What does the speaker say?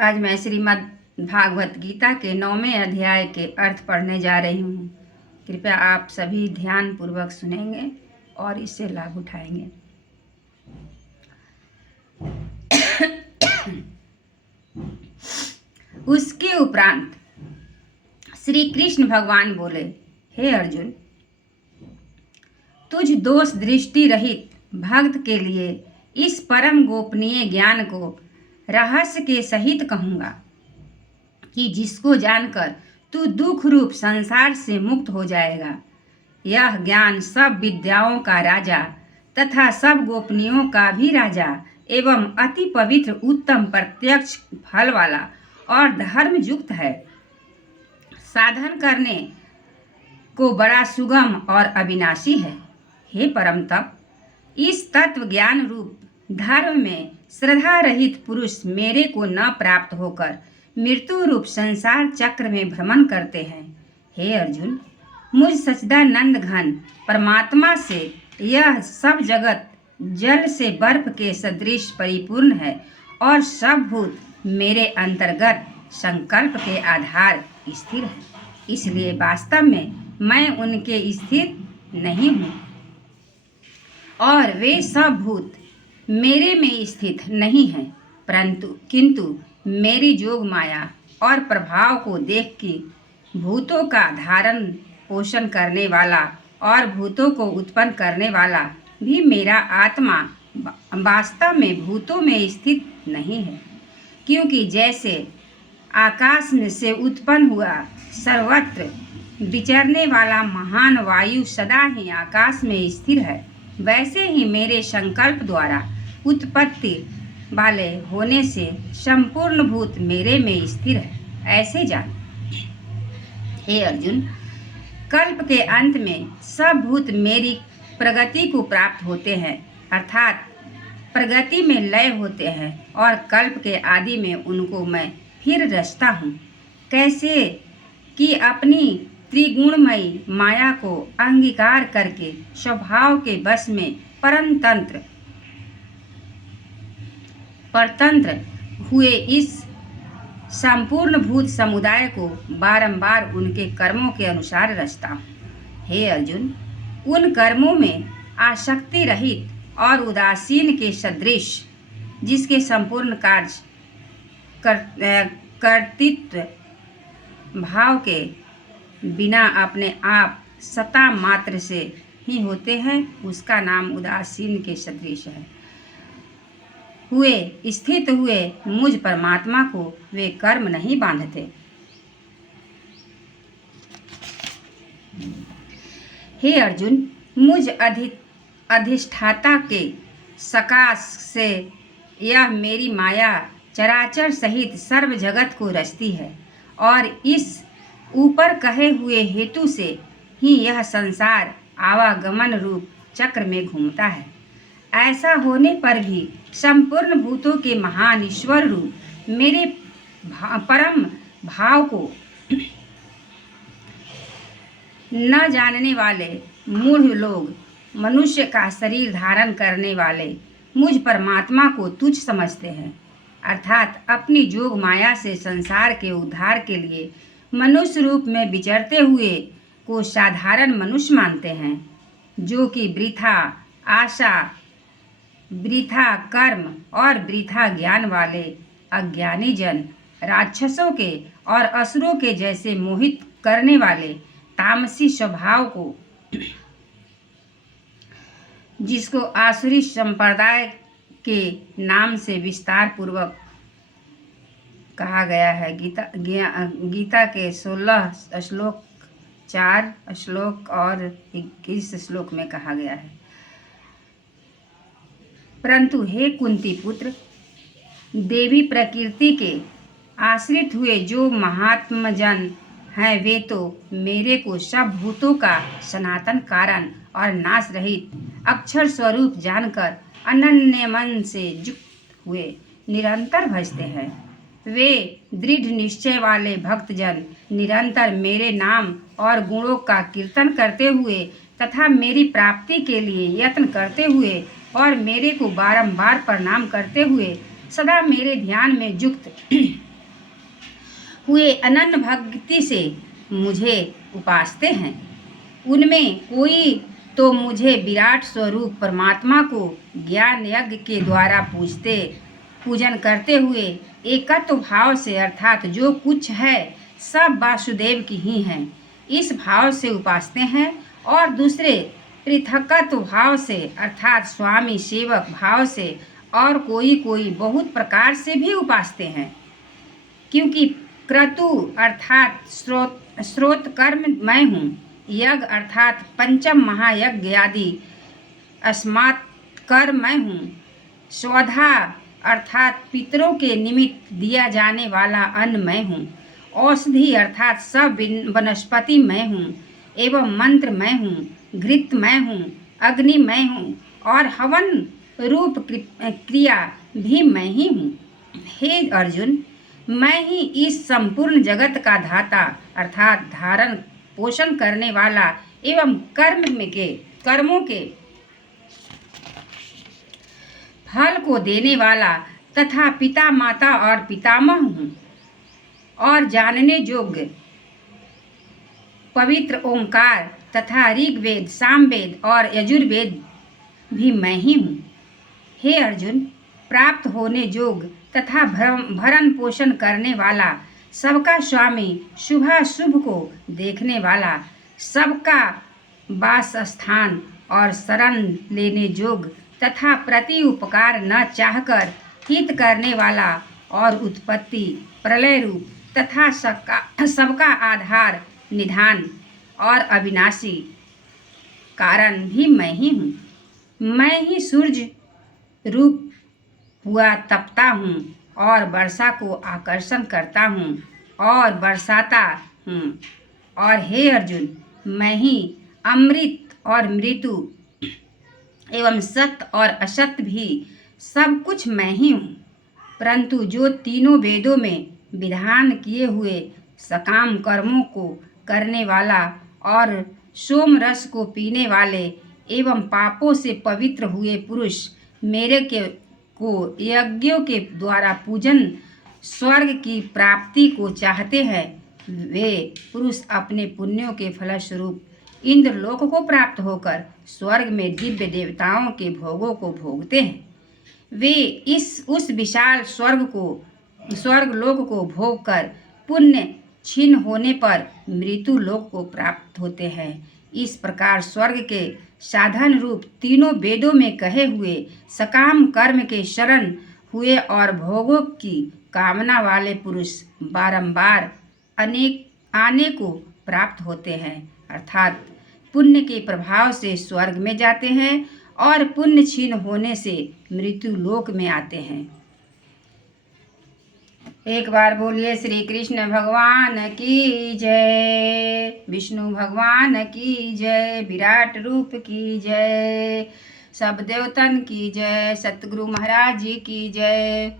आज मैं श्रीमद् भागवत गीता के 9वें अध्याय के अर्थ पढ़ने जा रही हूँ। कृपया आप सभी ध्यान पूर्वक सुनेंगे और इससे लाभ उठाएंगे। उसके उपरांत श्री कृष्ण भगवान बोले, हे अर्जुन, तुझ दोष दृष्टि रहित भक्त के लिए इस परम गोपनीय ज्ञान को रहस्य के सहित कहूँगा कि जिसको जानकर तू दुख रूप संसार से मुक्त हो जाएगा। यह ज्ञान सब विद्याओं का राजा तथा सब गोपनीयों का भी राजा एवं अति पवित्र उत्तम प्रत्यक्ष फल वाला और धर्म युक्त है। साधन करने को बड़ा सुगम और अविनाशी है। हे परम तप, इस तत्व ज्ञान रूप धर्म में श्रद्धा रहित पुरुष मेरे को न प्राप्त होकर मृत्यु रूप संसार चक्र में भ्रमण करते हैं। हे अर्जुन, मुझ सच्चिदानंद घन परमात्मा से यह सब जगत जल से बर्फ के सदृश परिपूर्ण है और सब भूत मेरे अंतर्गत संकल्प के आधार स्थिर है। इसलिए वास्तव में मैं उनके स्थिर नहीं हूँ और वे सब भूत मेरे में स्थित नहीं हैं, किंतु मेरी जोग माया और प्रभाव को देख के भूतों का धारण पोषण करने वाला और भूतों को उत्पन्न करने वाला भी मेरा आत्मा वास्तव में भूतों में स्थित नहीं है। क्योंकि जैसे आकाश में से उत्पन्न हुआ सर्वत्र विचरने वाला महान वायु सदा ही आकाश में स्थिर है, वैसे ही मेरे संकल्प द्वारा उत्पत्ति वाले होने से संपूर्ण भूत मेरे में स्थिर है। ऐसे जान। हे अर्जुन, कल्प के अंत में सब भूत मेरी प्रगति को प्राप्त होते हैं, अर्थात प्रगति में लय होते हैं और कल्प के आदि में उनको मैं फिर रचता हूँ। कैसे कि अपनी त्रिगुणमयी माया को अंगीकार करके स्वभाव के बस में परतंत्र हुए इस संपूर्ण भूत समुदाय को बारंबार उनके कर्मों के अनुसार रचता हूँ। हे अर्जुन, उन कर्मों में आसक्ति रहित और उदासीन के सदृश, जिसके संपूर्ण कार्य कर्तृत्व भाव के बिना अपने आप सत्ता मात्र से ही होते हैं, उसका नाम उदासीन के सदृश है। स्थित हुए मुझ परमात्मा को वे कर्म नहीं बांधते। हे अर्जुन, मुझ अधिष्ठाता के सकाश से यह मेरी माया चराचर सहित सर्व जगत को रचती है और इस ऊपर कहे हुए हेतु से ही यह संसार आवागमन रूप चक्र में घूमता है। ऐसा होने पर भी संपूर्ण भूतों के महान ईश्वर रूप मेरे परम भाव को न जानने वाले मूढ़ लोग मनुष्य का शरीर धारण करने वाले मुझ परमात्मा को तुच्छ समझते हैं, अर्थात अपनी जोग माया से संसार के उद्धार के लिए मनुष्य रूप में विचरते हुए को साधारण मनुष्य मानते हैं, जो कि वृथा आशा, वृथा कर्म और वृथा ज्ञान वाले अज्ञानी जन राक्षसों के और असुरों के जैसे मोहित करने वाले तामसी स्वभाव को, जिसको आसुरी संप्रदाय के नाम से विस्तार पूर्वक कहा गया है। गीता के 16 श्लोक 4 श्लोक और 21 श्लोक में कहा गया है। परंतु हे कुंती पुत्र, देवी प्रकृति के आश्रित हुए जो महात्मा जन हैं, वे तो मेरे को सब भूतों का सनातन कारण और नाश रहित अक्षर स्वरूप जानकर अनन्य मन से युक्त हुए निरंतर भजते हैं। वे दृढ़ निश्चय वाले भक्तजन निरंतर मेरे नाम और गुणों का कीर्तन करते हुए तथा मेरी प्राप्ति के लिए यत्न करते हुए और मेरे को बारंबार प्रणाम करते हुए सदा मेरे ध्यान में युक्त हुए अनन्य भक्ति से मुझे उपासते हैं। उनमें कोई तो मुझे विराट स्वरूप परमात्मा को ज्ञान यज्ञ के द्वारा पूजन करते हुए एकत्व भाव से अर्थात जो कुछ है सब वासुदेव की ही हैं इस भाव से उपासते हैं, और दूसरे पृथकत्व भाव से अर्थात स्वामी सेवक भाव से और कोई बहुत प्रकार से भी उपासते हैं। क्योंकि क्रतु अर्थात स्रोत कर्म मैं हूँ, यज्ञ अर्थात पंचम महायज्ञ आदि अस्मात् कर्म मैं हूँ, स्वधा अर्थात पितरों के निमित्त दिया जाने वाला अन्न मैं हूँ, औषधि अर्थात सब वनस्पति मैं हूँ, एवं मंत्र मैं हूँ, घृत मैं हूँ, अग्नि मैं हूँ, और हवन रूप क्रिया भी मैं ही हूँ। हे अर्जुन, मैं ही इस संपूर्ण जगत का धाता अर्थात धारण पोषण करने वाला एवं कर्मों के फल को देने वाला तथा पिता माता और पितामह हूँ, और जानने योग्य पवित्र ओंकार तथा ऋग्वेद सामवेद और यजुर्वेद भी मैं ही हूँ। हे अर्जुन, प्राप्त होने योग्य तथा भरण पोषण करने वाला सबका स्वामी शुभाशुभ को देखने वाला सबका वास स्थान और शरण लेने योग्य तथा प्रति उपकार न चाहकर हित करने वाला और उत्पत्ति प्रलय रूप तथा सबका आधार निधान और अविनाशी कारण भी मैं ही हूँ। मैं ही सूर्य रूप हुआ तपता हूँ और वर्षा को आकर्षण करता हूँ और बरसाता हूँ। और हे अर्जुन, मैं ही अमृत और मृत्यु एवं सत्य और असत्य भी सब कुछ मैं ही हूँ। परंतु जो तीनों वेदों में विधान किए हुए सकाम कर्मों को करने वाला और सोम रस को पीने वाले एवं पापों से पवित्र हुए पुरुष मेरे को यज्ञों के द्वारा पूजन स्वर्ग की प्राप्ति को चाहते हैं, वे पुरुष अपने पुण्यों के फलस्वरूप इंद्रलोक को प्राप्त होकर स्वर्ग में दिव्य देवताओं के भोगों को भोगते हैं। वे उस विशाल स्वर्ग लोक को भोग कर पुण्य क्षीण होने पर मृत्यु लोक को प्राप्त होते हैं। इस प्रकार स्वर्ग के साधन रूप तीनों वेदों में कहे हुए सकाम कर्म के शरण हुए और भोगों की कामना वाले पुरुष बारंबार आने को प्राप्त होते हैं, अर्थात पुण्य के प्रभाव से स्वर्ग में जाते हैं और पुण्य क्षीण होने से मृत्यु लोक में आते हैं। एक बार बोलिए श्री कृष्ण भगवान की जय, विष्णु भगवान की जय, विराट रूप की जय, सब देवतन की जय, सतगुरु महाराज जी की जय।